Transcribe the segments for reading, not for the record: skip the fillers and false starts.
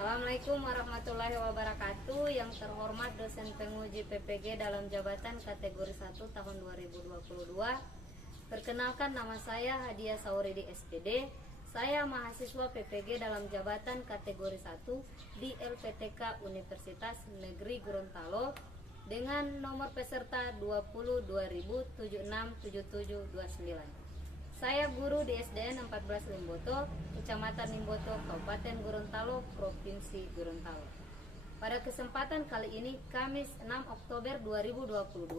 Assalamualaikum warahmatullahi wabarakatuh. Yang terhormat dosen penguji PPG dalam jabatan kategori 1 tahun 2022. Perkenalkan, nama saya Hadiah Sauridi SPD. Saya mahasiswa PPG dalam jabatan kategori 1 di LPTK Universitas Negeri Gorontalo dengan nomor peserta 20.20767729. Saya guru di SDN 14 Limboto, Kecamatan Limboto, Kabupaten Gorontalo, Provinsi Gorontalo. Pada kesempatan kali ini, Kamis 6 Oktober 2022,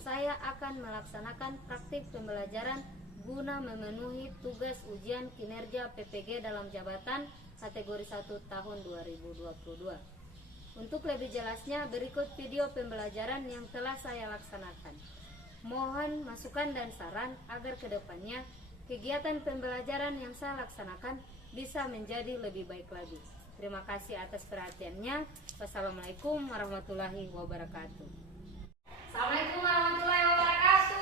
saya akan melaksanakan praktik pembelajaran guna memenuhi tugas ujian kinerja PPG dalam jabatan kategori 1 tahun 2022. Untuk lebih jelasnya, berikut video pembelajaran yang telah saya laksanakan. Mohon masukan dan saran agar kedepannya kegiatan pembelajaran yang saya laksanakan bisa menjadi lebih baik lagi. Terima kasih atas perhatiannya. Wassalamualaikum warahmatullahi wabarakatuh. Assalamualaikum warahmatullahi wabarakatuh.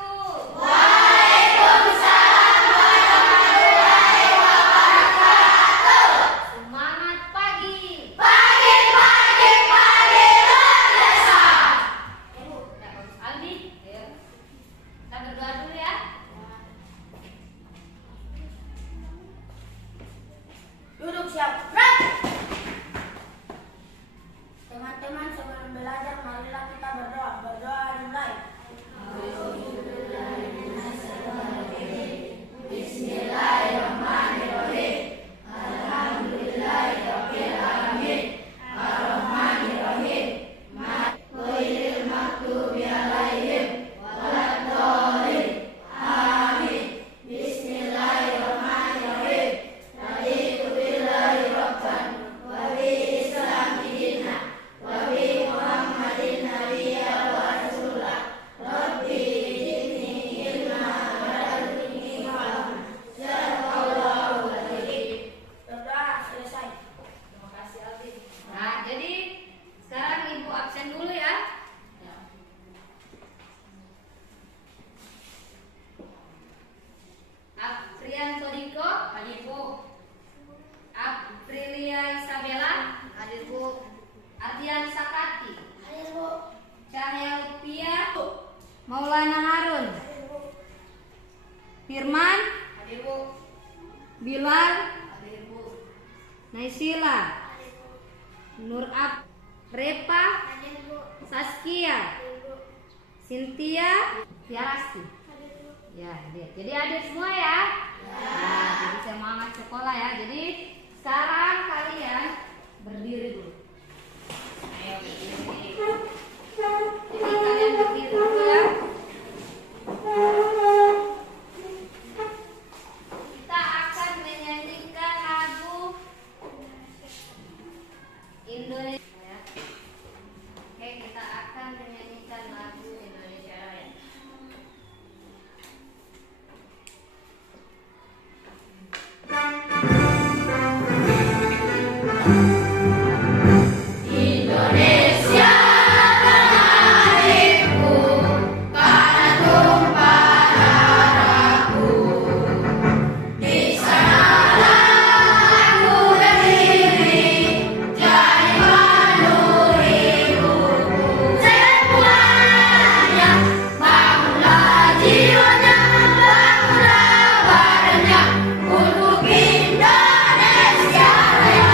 Waalaikumsalam warahmatullahi wabarakatuh. Semangat pagi. Pagi, pagi, pagi, luar biasa. Aldi, ayo. Kita berdoa dulu ya. Duduk siap. Gerak. Teman-teman, sebelum belajar marilah kita berdoa. Berdoa dimulai. Bismillahirrahmanirrahim. Alhamdulillahirabbil alamin. Arrahmanirrahim. Ghairil maghdubi alaihim waladdallin. Amin. Bismillahirrahmanirrahim. Raditu billahi rabban wa bi islami dinan wa bi Muhammadin nabiyyan wa rasulah. Rabbi zidni ilma wa zidni ilma. Sadaqallahu al-azim. Berdoa selesai. Terima kasih Aldi. Nah, jadi sekarang Ibu absen dulu ya. Aprian Todiko, hadir Bu. Aprilia Isabella, hadir Bu. Ardian Sakati, Hadir Bu. Cahaya Lutfia, Maulana Harun, Firman, hadir Bu. Bilal, hadir Bu. Naisila, Nur Ab, Repa, Hadir Bu. Saskia, Hadir Bu. Cynthia, Tiarasti. Ya, hadir. Jadi hadir semua ya. Nah, jadi semangat sekolah ya. Jadi sekarang kalian berdiri dulu. Ayo berdiri. Jadi kalian berdiri dulu ya. Kita akan menyanyikan lagu Indonesia ya. Oke, kita akan menyanyikan lagu Indonesia Raya. Indonesia tanah airku, tanah tumpah darahku. Di sanalah aku berdiri, jadi penuh hidupku. Semuanya bangunlah jiwanya, bangunlah badannya untuk Indonesia Raya.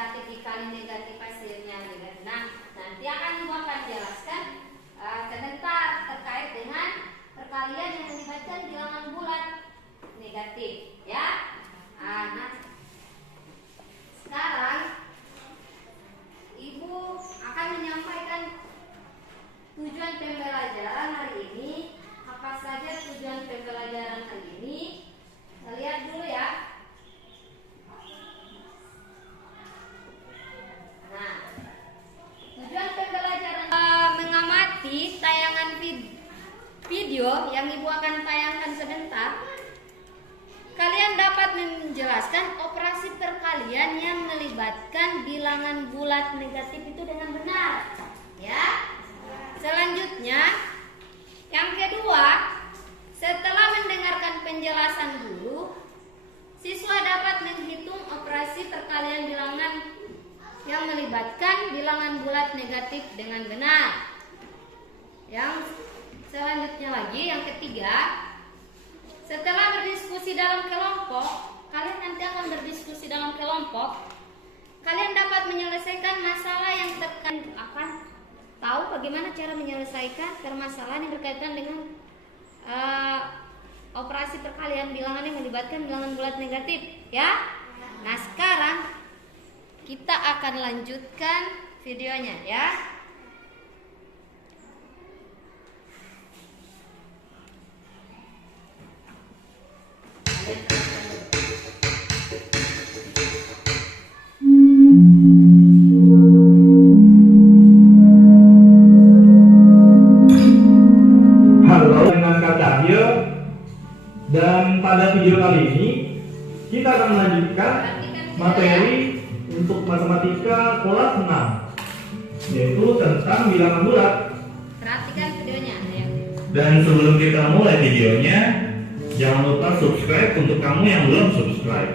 negatif dikali negatif hasilnya negatif. Nah, nanti Ibu akan jelaskan sebentar terkait dengan perkalian yang melibatkan bilangan bulat negatif, ya. Nah, sekarang Ibu akan menyampaikan tujuan pembelajaran hari ini. Apa saja tujuan pembelajaran hari ini? Kita lihat dulu ya. Nah, tujuan pembelajaran mengamati tayangan video yang Ibu akan tayangkan sebentar. Kalian dapat menjelaskan operasi perkalian yang melibatkan bilangan bulat negatif itu dengan benar, ya. Selanjutnya, yang kedua, setelah mendengarkan penjelasan guru, siswa dapat menghitung operasi perkalian bilangan yang melibatkan bilangan bulat negatif dengan benar. Yang selanjutnya lagi, yang ketiga, setelah berdiskusi dalam kelompok, kalian nanti akan berdiskusi dalam kelompok. Kalian dapat menyelesaikan masalah yang akan tahu bagaimana cara menyelesaikan permasalahan yang berkaitan dengan operasi perkalian bilangan yang melibatkan bilangan bulat negatif, ya. Nah, sekarang kita akan lanjutkan videonya, ya. Halo, dengan Kak Cahyo. Dan pada video kali ini kita akan melanjutkan materi untuk matematika kelas 6, yaitu tentang bilangan bulat. Perhatikan videonya, ya. Dan sebelum kita mulai videonya, jangan lupa subscribe untuk kamu yang belum subscribe.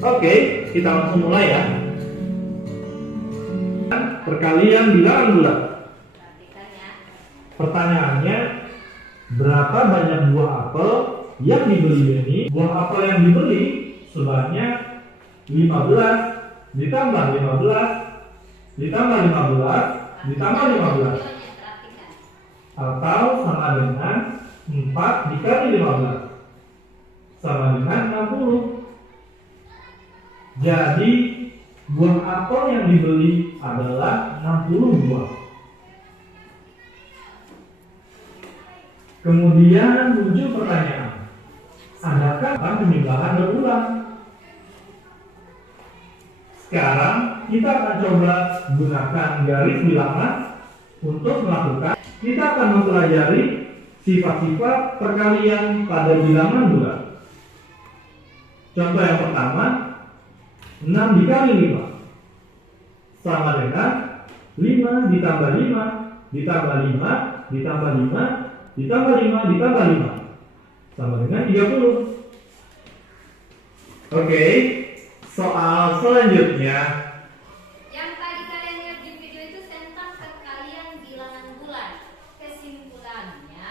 Oke, kita langsung mulai ya. Perkalian bilangan bulat. Perhatikan ya. Pertanyaannya, berapa banyak buah apel yang dibeli Beni? Buah apel yang dibeli sebanyak 15 ditambah 15 ditambah 15 ditambah 15 Videonya, perhatikan. atau sama dengan 4 dikali 15 sama dengan 60. Jadi buah apel yang dibeli adalah 60 buah. Kemudian muncul pertanyaan, adakah penjumlahan berulang? Sekarang kita akan coba gunakan garis bilangan untuk melakukan. Kita akan mempelajari sifat-sifat perkalian pada bilangan bulat. Contoh yang pertama, 6 dikali 5 sama dengan 5 ditambah 5 ditambah 5 ditambah 5 ditambah 5 ditambah 5 sama dengan 30. Oke, soal selanjutnya. Yang tadi kalian lihat di video itu tentang perkalian bilangan bulat. Kesimpulannya,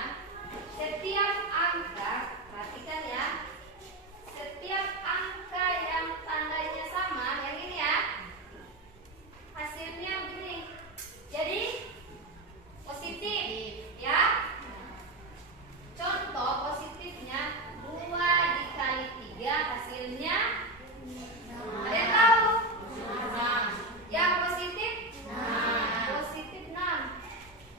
setiap angka, perhatikan ya, setiap angka yang tandanya sama, yang ini ya, hasilnya begini. Jadi positif, ya. Contoh positifnya 2 dikali 3 hasilnya ada yang tahu? Yang positif? Positif 6.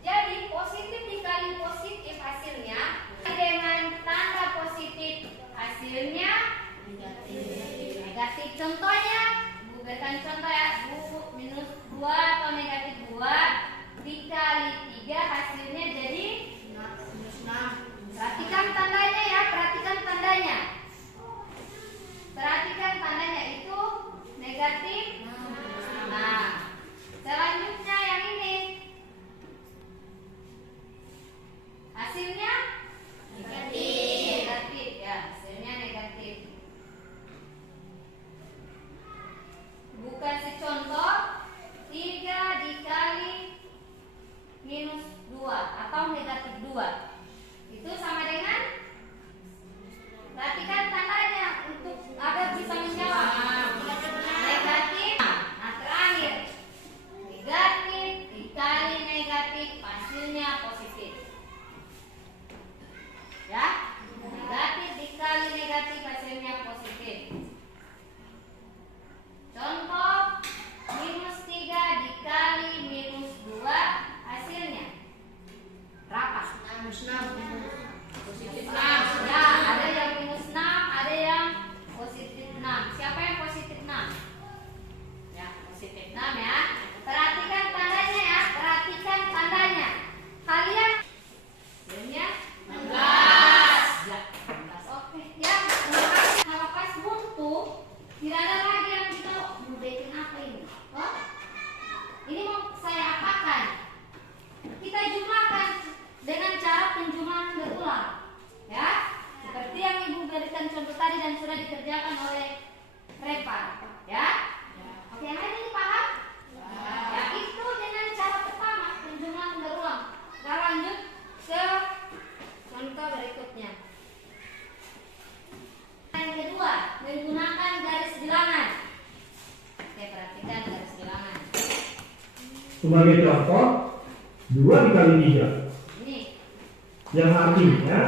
Jadi positif dikali positif hasilnya dengan tanda positif hasilnya negatif. Contohnya, Bu berikan contoh ya, Bu, minus 2 atau negatif 2 dikali 3 hasilnya jadi minus 6. Perhatikan tandanya ya, perhatikan tandanya. Perhatikan tandanya itu negatif. Nah, selanjutnya yang ini hasilnya negatif. Negatif ya, hasilnya negatif. Bukan si contoh 3 dikali minus minus 2 atau negatif 2. Itu sama dengan, perhatikan tandanya untuk agar bisa menjawab. Negatif. Nah, terakhir, negatif dikali negatif hasilnya positif. Ya, negatif dikali negatif hasilnya positif. Contoh, minus 3 dikali minus 2 hasilnya berapa? Minus 6. Positif 6. Ya, ada yang minus 6, ada yang positif 6. Siapa yang positif 6? Ya, positif 6 ya. Perhatikan tandanya ya, perhatikan tandanya. Kalian hasilnya 16. Ya, 16. Oke, ya. Kalau pas buntu, tidak ada lagi yang kita mau bikin apa ini? Oh, ini mau saya apakan? Kita jumlahkan dengan cara penjumlahan berulang, ya. Seperti yang Ibu berikan contoh tadi dan sudah dikerjakan oleh Repa, ya. Oke, yang lain ini paham? Ya, itu dengan cara pertama penjumlahan berulang. Kita lanjut ke contoh berikutnya. Yang kedua, menggunakan garis bilangan. Oke, perhatikan garis bilangan. Sebagai contoh, 2 dikali 3. Ini Yang artinya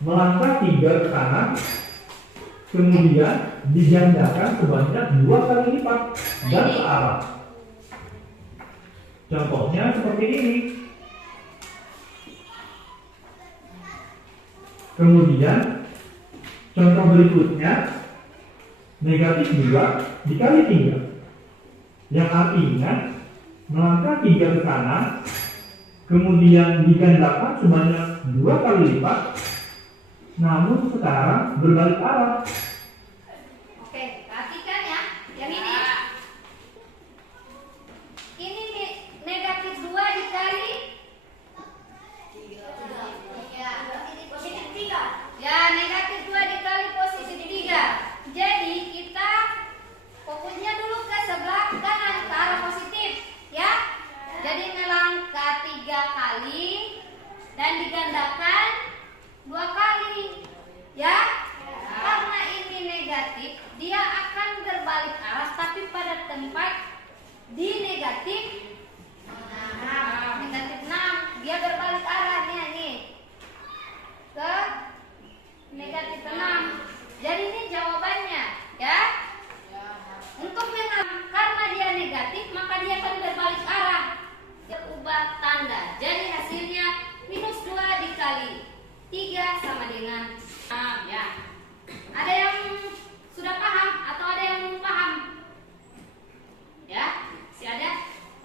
melangkah 3 ke kanan, kemudian digandakan sebanyak 2 kali lipat dan ke arah. Contohnya seperti ini. Kemudian contoh berikutnya, negatif 2 dikali 3. Yang artinya melangkah 3 ke kanan, kemudian digandakan sebanyak 2 kali lipat, namun sekarang berbalik arah. oke, perhatikan ya. Yang ini. Ini negatif 2 dikali Positif 3. ya, negatif 2 dikali positif 3. Jadi kita fokusnya dulu ke sebelah kanan, ke arah positif, ya. Jadi melangkah 3 kali dan digandakan 2 kali, ya. Karena ini negatif, dia akan berbalik arah tapi pada tempat di negatif. Negatif 6, dia berbalik arahnya nih ke negatif 6. Jadi ini jawabannya, ya. Untuk karena dia negatif, maka dia akan berbalik arah, berubah tanda. Jadi hasilnya minus 2 dikali 3 sama dengan 6, ya. Ada yang sudah paham atau ada yang belum paham? Ya, masih ada?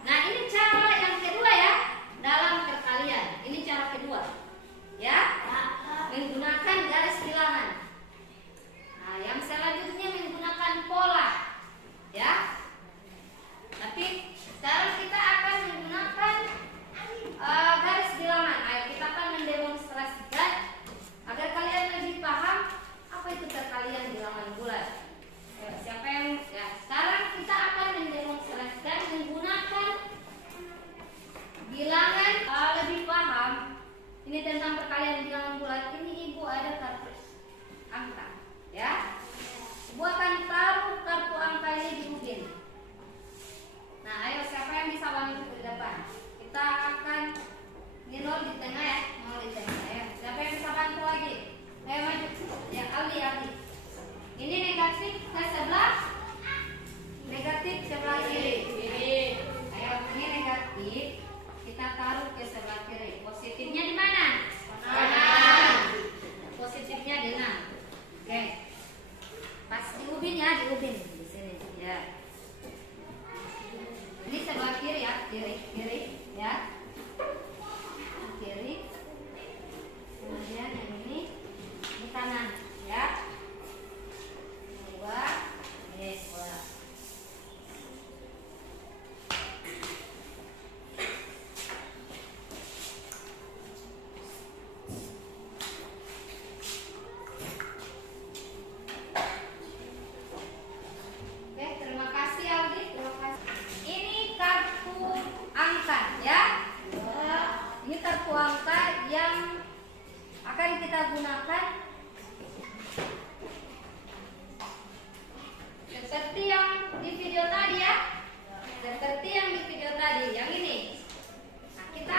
Nah, ini cara yang kedua ya, dalam perkalian. Ini cara kedua, ya, menggunakan garis bilangan. Nah, yang selanjutnya menggunakan pola, ya. Tapi sekarang kita akan menggunakan garis bilangan. Ayo kita akan mendemonstrasikan agar kalian lebih paham apa itu perkalian bilangan angka yang akan kita gunakan seperti yang di video tadi ya. Seperti yang di video tadi, yang ini. Nah, kita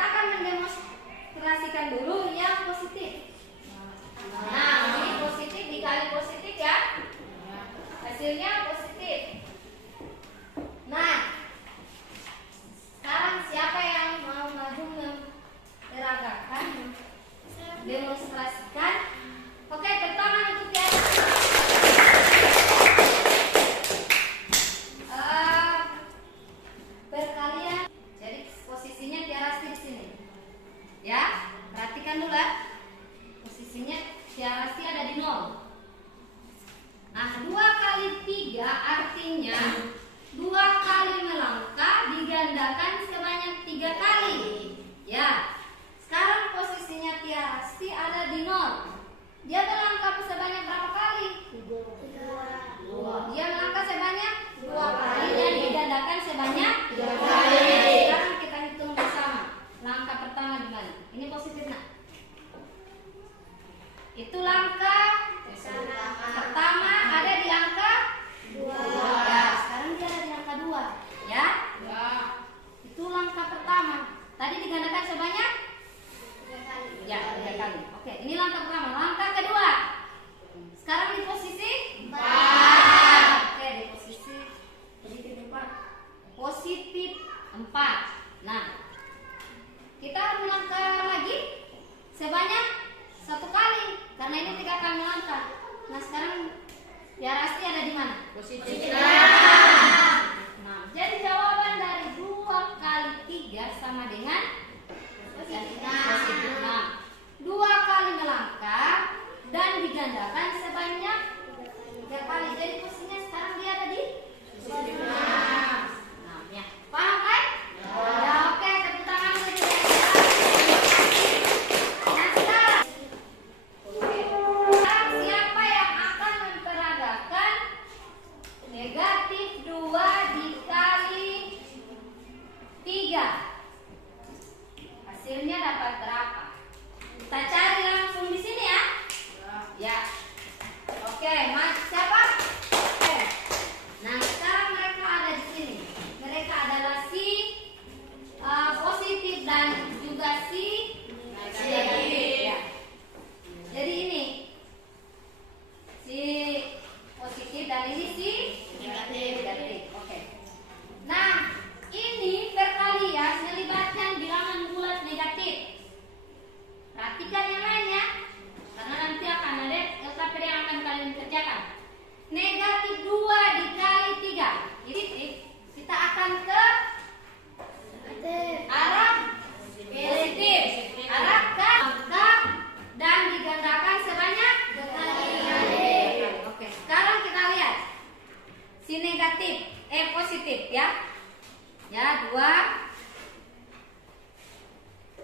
akan mendemonstrasikan dulu yang positif. Nah, ini positif dikali positif ya. Hasilnya positif. Nah, sekarang siapa yang mau maju meneragakan, demonstrasikan? Oke, pertama untuk ya. Perkalian. Jadi posisinya Tiarasti di sini. Ya, perhatikan dulu ya. Posisinya Tiarasti ada di 0. Nah, 2 kali 3 artinya 2 kali melangkah digandakan sebanyak 3 kali. Ya, sekarang posisinya Tiarasti ada di 0. Dia melangkah sebanyak berapa kali? 2. Dia melangkah sebanyak 2 kali dan digandakan sebanyak 3 kali. Sekarang kita hitung bersama. Langkah pertama di mana? Ini positif nak. Itu langkah pertama ada di angka 2. Ya, sekarang dia ada di angka 2. Ya? Itu langkah pertama. Tadi digandakan sebanyak 3 kali. Ya, 3 kali. Oke, ini langkah pertama. Langkah kedua. Sekarang di posisi 4. Oke, di posisi positif 4. Positif 4. Nah, kita melangkah lagi sebanyak 1 kali karena ini 3 kali melangkah. Nah, sekarang Tiarasti ada di mana? Positif 6. Nah, jadi jawaban dari 2 kali 3 sama dengan positif 6. 2 kali melangkah dan digandakan sebanyak 3 kali. Jadi posisinya sekarang dia ada di positif 6. Nah, ya. Paham kan? Ya, oke, tepuk tangan untuk Tiarasti. Nah, sekarang siapa yang akan memperagakan negatif 2 dikali 3? Hasilnya dapat berapa? Kita cari langsung di sini ya. Ya. Oke, siapa? Oke. Nah, sekarang mereka ada di sini. Mereka adalah si positif dan juga si negatif. Ya. Jadi ini si positif dan ini si negatif. Oke. Nah, ini perkalian melibatkan bilangan bulat negatif. Perhatikan yang lainnya, karena nanti akan ada LKPD yang akan kalian kerjakan. Negatif 2 dikali 3. Jadi kita akan ke arah positif. Arah ke angka dan digandakan sebanyak 2 kali. Oke, sekarang kita lihat si negatif, positif ya. Ya, 2.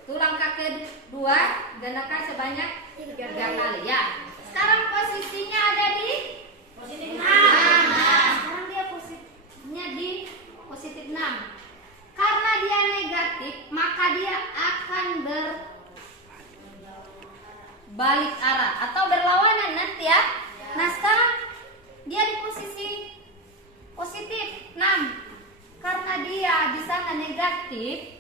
Itu langkah kedua, gandakan sebanyak 3 kali ya. Sekarang posisinya ada di positif 6. Sekarang dia posisinya di positif 6. Karena dia negatif, maka dia akan berbalik arah atau berlawanan nanti ya. Nah, sekarang dia di posisi positif 6. Karena dia di sana negatif,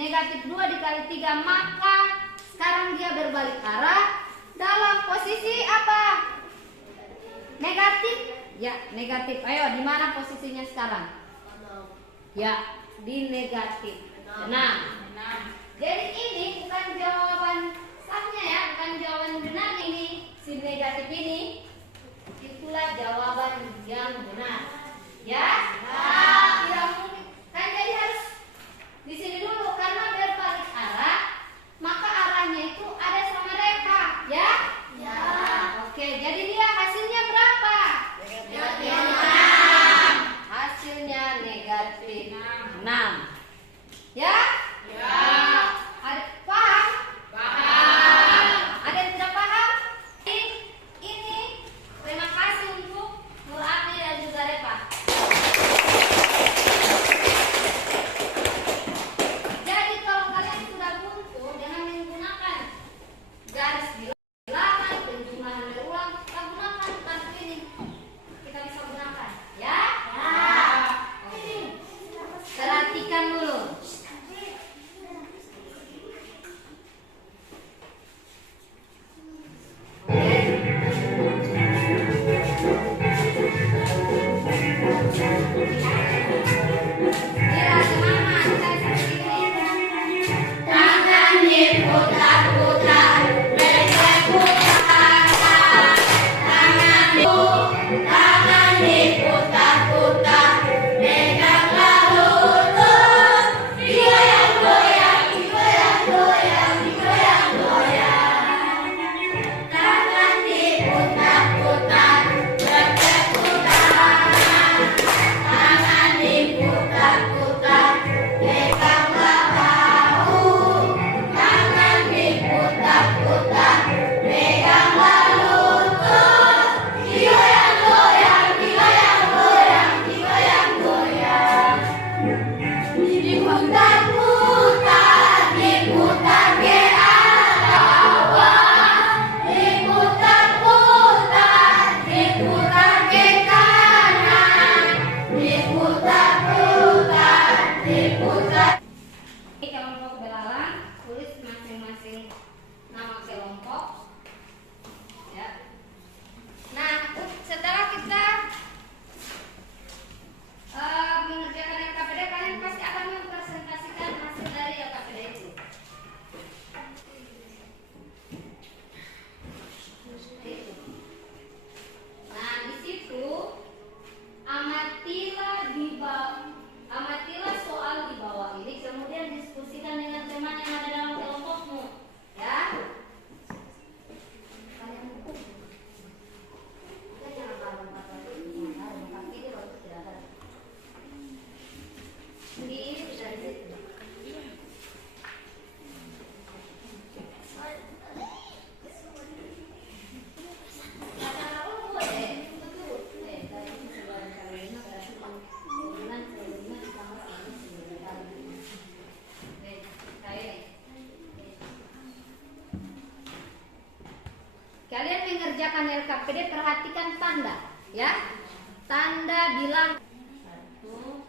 negatif 2 dikali 3, maka sekarang dia berbalik arah dalam posisi apa? Negatif. Ya, negatif. Ayo, di mana posisinya sekarang? Ya, di negatif. Nah, jadi ini bukan jawaban sahnya ya, bukan jawaban benar ini. Si negatif ini itulah jawaban yang benar. Ya? Nah, tidak mungkin. Kan jadi harus di sini dulu karena berbalik arah, maka arahnya itu ada sama mereka, ya? Ya. Oke, jadi dia hasilnya berapa? Negatif 6. Hasilnya negatif 6. Ya? Ya. Ada paham? Paham. Ada yang tidak paham? Ini terima kasih untuk Nur Ami dan juga Repa. Ini kelompok belalang, tulis masing-masing nama kelompok. Ya. Nah, setelah kita mengerjakan LKPD, kalian pasti akan mempresentasikan hasil dari LKPD itu. Nah, di situ amatilah soal di bawah ini, kemudian diskusikan dengan teman yang ada dalam kelompokmu, ya. Kalian buku. Kita jangan lompat-lompat tapi dia baru tidak ada. Ini dari situ. Kalian mengerjakan LKPD, perhatikan tanda, ya. Tanda bilang satu,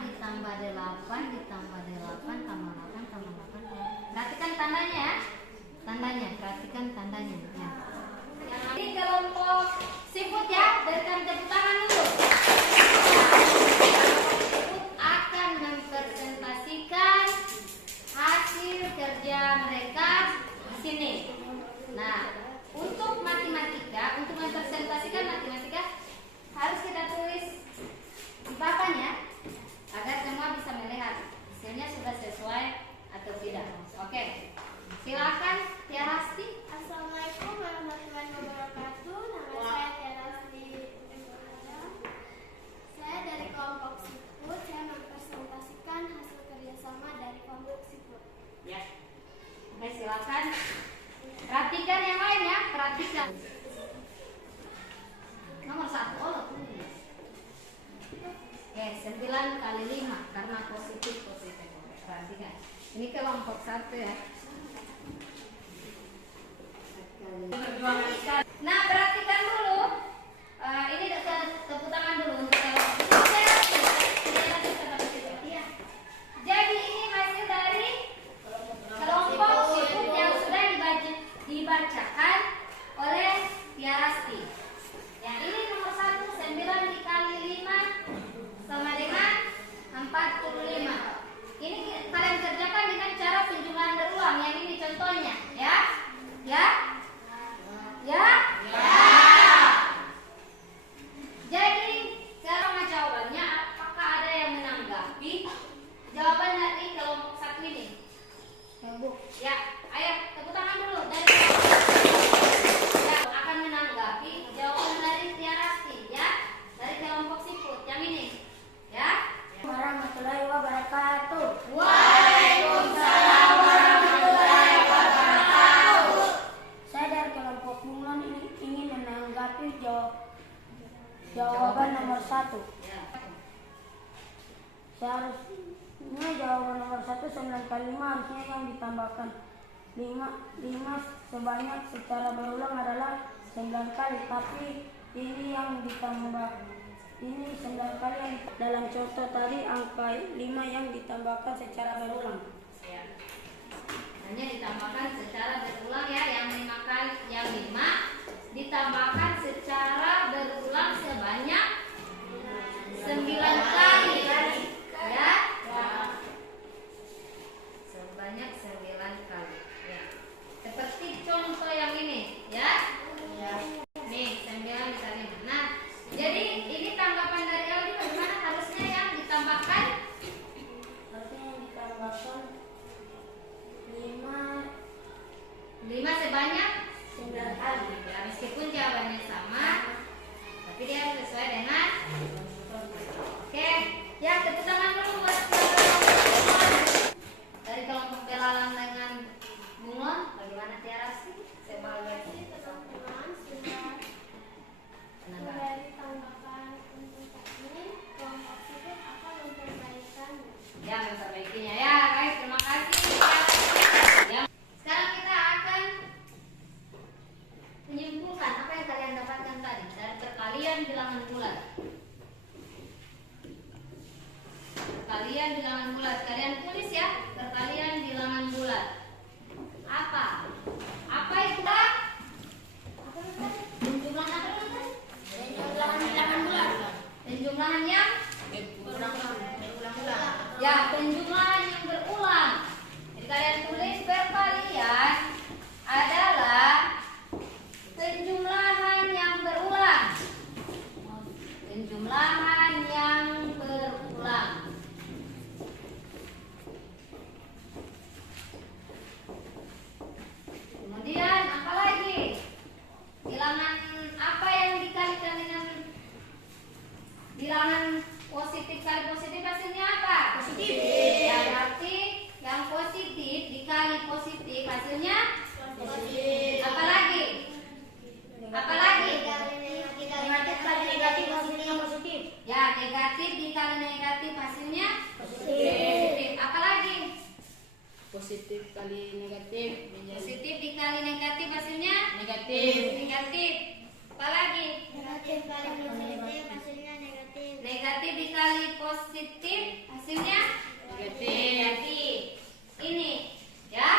ditambah 8 ditambah 8 tambah 8 tambah 8. Perhatikan tandanya ya. Perhatikan tandanya. Ya. Ini kelompok siput ya, berikan tepuk tangan dulu. Siput akan mempresentasikan hasil kerja mereka di sini. Nah, untuk matematika, untuk mempresentasikan matematika harus kita tulis di papan ya, agar semua bisa melihat hasilnya sudah sesuai atau tidak. Oke, silakan Tiarasti. Assalamualaikum warahmatullahi wabarakatuh. Nama saya Tiarasti. Saya dari kelompok siput. Saya mempresentasikan hasil kerjasama dari kelompok siput. Ya. Oke, silakan. Perhatikan yang lain ya, perhatikan. Nomor 1, tulis. Oke, 9 kali 5 karena positif. Perhatikan. Ini kelompok 1 ya. Nah, perhatikan dulu. Ini tepuk tangan dulu untuk kelompok. Jadi ini hasil dari kelompok siput yang sudah dibacakan oleh Tiarasti. Yang ini nomor 1, 9 dikali 5 sama dengan 45. Ini kalian kerjakan dengan cara penjumlahan berulang. Yang ini contohnya, ya. Jadi cara jawabannya, apakah ada yang menanggapi jawaban dari kelompok 1 ini? Ya, ayo tepuk tangan dulu dari ya, akan menanggapi jawaban dari Tiarasti ya, dari kelompok siput yang ini. Ya. Warahmatullahi wabarakatuh. Waalaikumsalam warahmatullahi wabarakatuh. Saya dari kelompok bunglon ini ingin menanggapi jawaban nomor 1. Seharusnya jawaban nomor 1 9 kali 5 harusnya yang ditambahkan 5 sebanyak secara berulang adalah 9 kali, tapi ini yang ditambah, ini 9 kali yang dalam contoh tadi angka 5 yang ditambahkan secara berulang. Ya. Hanya ditambahkan secara berulang ya, yang 5 kali, yang 5 ditambahkan secara berulang sebanyak 9 kali. Ya. Sebanyak 9 kali. Ya. Seperti contoh yang ini, ya. Nih, 9 dikali 5. Nah, jadi ini tanggapan dari Aldi bagaimana? Harusnya yang ditambahkan? Harusnya yang ditambahkan 5 sebanyak 9 kali. ya, meskipun jawabannya sama, tapi dia harus sesuai dengan. Oke, ya tepuk tangan dulu buat dari kelompok belalang dengan bunglon. Bagaimana Tiarasti sebagai bilangan bulat. Perkalian bilangan bulat. Kalian tulis ya, perkalian bilangan bulat. Apa? Apa itu, Kak? Penjumlahan apa itu? Penjumlahan bilangan bulat. Penjumlahan yang Berulang-ulang. ya, penjumlahan yang berulang. Jadi kalian tulis perkalian adalah penjumlahan yang berulang. Penjumlahan yang berulang. Kemudian apa lagi? Bilangan apa yang dikalikan dengan bilangan positif kali positif hasilnya apa? Positif. Ya, berarti yang positif dikali positif hasilnya Positif. apa lagi? Apa lagi? Negatif kali negatif hasilnya positif. Ya, negatif dikali negatif hasilnya Positif. positif. Apa lagi? Positif kali negatif menjadi Positif dikali negatif hasilnya negatif. negatif. Apa lagi? Negatif kali positif hasilnya negatif. Negatif dikali positif hasilnya Negatif. negatif. Ini ya.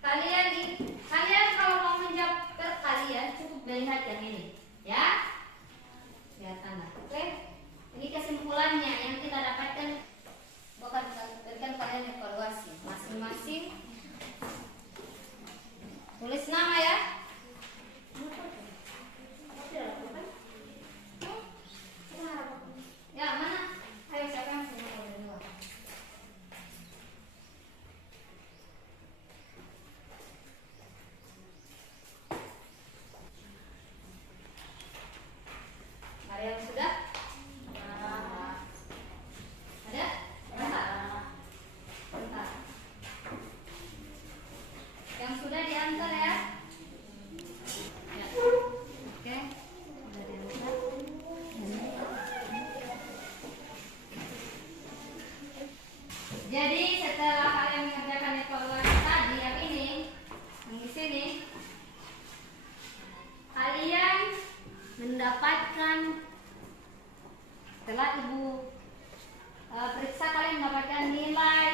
Kalian kalau mau menjawab perkalian cukup melihat yang ini, ya. Lihat tanda. Oke. Ini kesimpulannya yang kita dapatkan. Berikan kalian evaluasi masing-masing. Tulis nama ya. Ya, mana? Ayo siapa yang mau dulu? Ada yang sudah? Ada? Bentar. Yang sudah diantar ya? Ya. Oke. Sudah diantar. Jadi setelah kalian mengerjakan evaluasi tadi yang ini, yang di sini, kalian mendapatkan setelah ibu periksa kalian mendapatkan nilai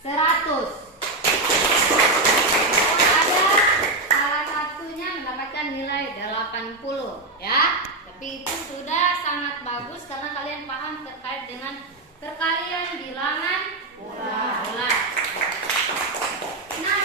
100. Ada salah satunya mendapatkan nilai 80 ya. Tapi itu sudah sangat bagus karena kalian paham terkait dengan perkalian bilangan bulat. Nah,